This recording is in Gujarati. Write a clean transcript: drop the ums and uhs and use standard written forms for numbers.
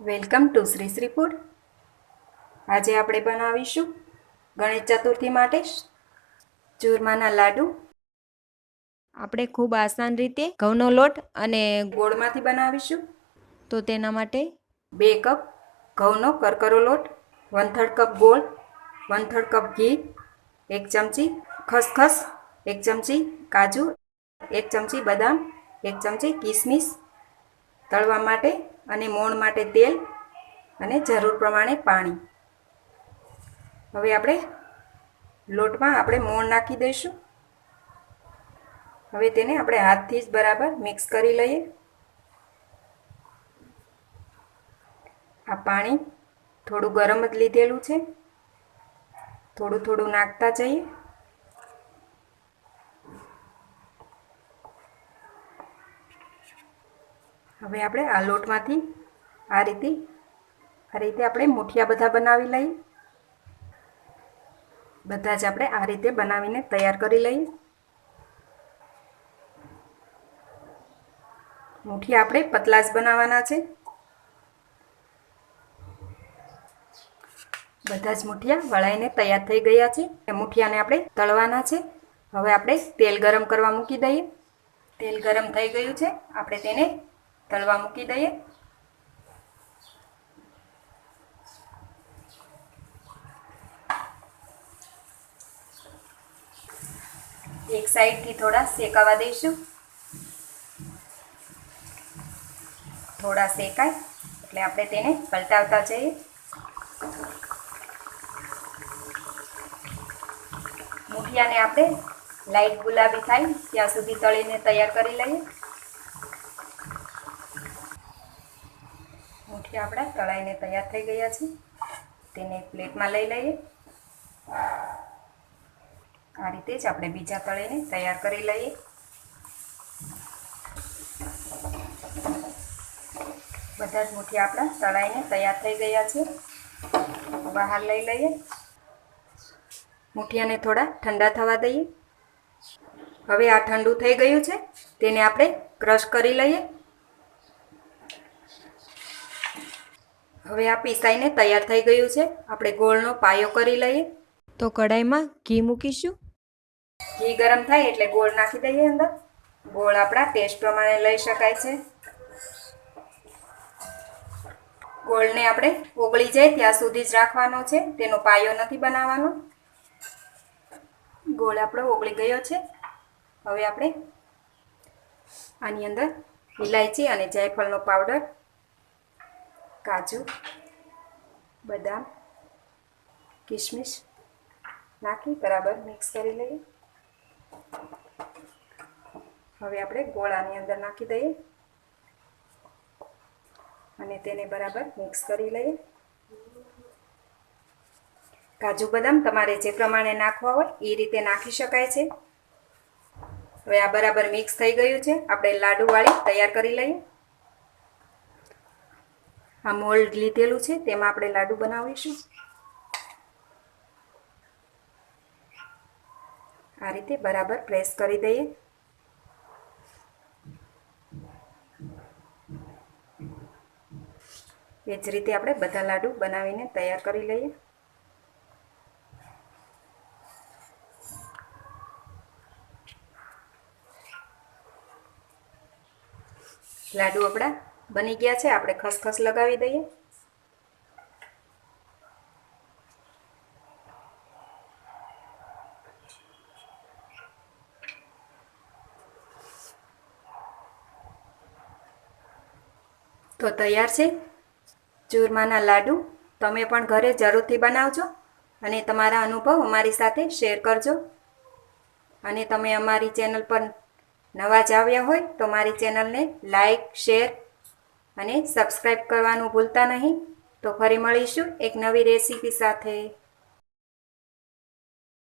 Welcome to Shri Shri food. આજે આપણે બનાવીશું ગણેશ ચતુર્થી માટે ચૂરમાના લાડુ. આપણે ખૂબ આસાન રીતે ઘઉંનો લોટ અને ગોળમાંથી બનાવીશું. તો તેના માટે 2 કપ ઘઉંનો કરકરો લોટ, 1/3 કપ ગોળ, 1/3 કપ ઘી, 1 ચમચી ખસખસ, 1 ચમચી કાજુ, 1 ચમચી બદામ, 1 ચમચી કિસમિસ, તળવા માટે અને મોણ માટે તેલ અને જરૂર પ્રમાણે પાણી. હવે આપણે લોટમાં મોણ નાખી દઈશું. હવે તેને આપણે હાથથી જ બરાબર મિક્સ કરી લઈએ. આ પાણી થોડું ગરમ જ લીધેલું છે, થોડું થોડું નાખતા જઈએ. હવે આપણે આ લોટમાંથી આ રીતે આપણે મુઠિયા બધા બનાવી લઈએ. બધા જ આપણે આ રીતે બનાવીને તૈયાર કરી લઈએ. મુઠિયા આપણે પતલા જ બનાવવાના છે. બધા જ મુઠિયા વળાઈને તૈયાર થઈ ગયા છે. એ મુઠિયાને આપણે તળવાના છે. હવે આપણે તેલ ગરમ કરવા મૂકી દઈએ. તેલ ગરમ થઈ ગયું છે. આપણે તેને તળવા મૂકી દઈએ. એક સાઈડથી થોડા શેકાવા દઈશું. થોડા શેકાય એટલે આપણે તેને પલટાવતા જઈએ. મુઠિયાને આપણે લાઈટ ગુલાબી થાય ત્યાં સુધી તળીને તૈયાર કરી લઈએ. મુઠિયા આપણા તળાઈને તૈયાર થઈ ગયા છે. તેને પ્લેટમાં લઈ લઈએ. આ રીતે જ આપણે બીજા તળીને તૈયાર કરી લઈએ. બધા જ મુઠિયા આપણા તળાઈને તૈયાર થઈ ગયા છે. બહાર લઈ લઈએ. મુઠિયાને થોડા ઠંડા થવા દઈએ. હવે આ ઠંડુ થઈ ગયું છે. તેને આપણે ક્રશ કરી લઈએ. હવે આ પીસાઈને તૈયાર થઈ ગયું છે. આપણે ગોળનો પાયો કરી લઈએ. તો કઢાઈમાં ઘી મૂકીશું. ઘી ગરમ થાય એટલે ગોળ નાખી દઈએ અંદર. ગોળ આપણા ટેસ્ટ પ્રમાણે લઈ શકાય છે. ગોળને આપણે ઓગળી જાય ત્યાં સુધી જ રાખવાનો છે. તેનો પાયો નથી બનાવવાનો. ગોળ આપણો ઓગળી ગયો છે. હવે આપણે આની અંદર ઇલાયચી અને જાયફળનો પાવડર, કાજુ, બદામ, કિસમિસ નાખી બરાબર મિક્સ કરી લઈએ. હવે આપણે ગોળ આની અંદર નાખી દઈએ અને તેને બરાબર મિક્સ કરી લઈએ. કાજુ બદામ તમારે જે પ્રમાણે નાખવા હોય એ રીતે નાખી શકાય છે. હવે આ બરાબર મિક્સ થઈ ગયું છે. આપણે લાડુવાળી તૈયાર કરી લઈએ. આ મોલ્ડ લીધેલું છે તેમાં આપણે લાડુ બનાવીશું. આ રીતે બરાબર પ્રેસ કરી દઈએ. એ જ રીતે આપણે બધા લાડુ બનાવીને તૈયાર કરી લઈએ. લાડુ આપણા બની ગયા છે. આપણે ખસખસ લગાવી દઈએ. તો તૈયાર છે ચૂરમાના લાડુ. તમે પણ ઘરે જરૂરથી બનાવજો અને તમારા અનુભવ અમારી સાથે શેર કરજો. અને તમે અમારી ચેનલ પર નવા જ આવ્યા હોય તો મારી ચેનલને લાઈક, શેર અને સબસ્ક્રાઈબ કરવાનું ભૂલતા નહીં. તો ફરી મળીશું એક નવી રેસીપી સાથે.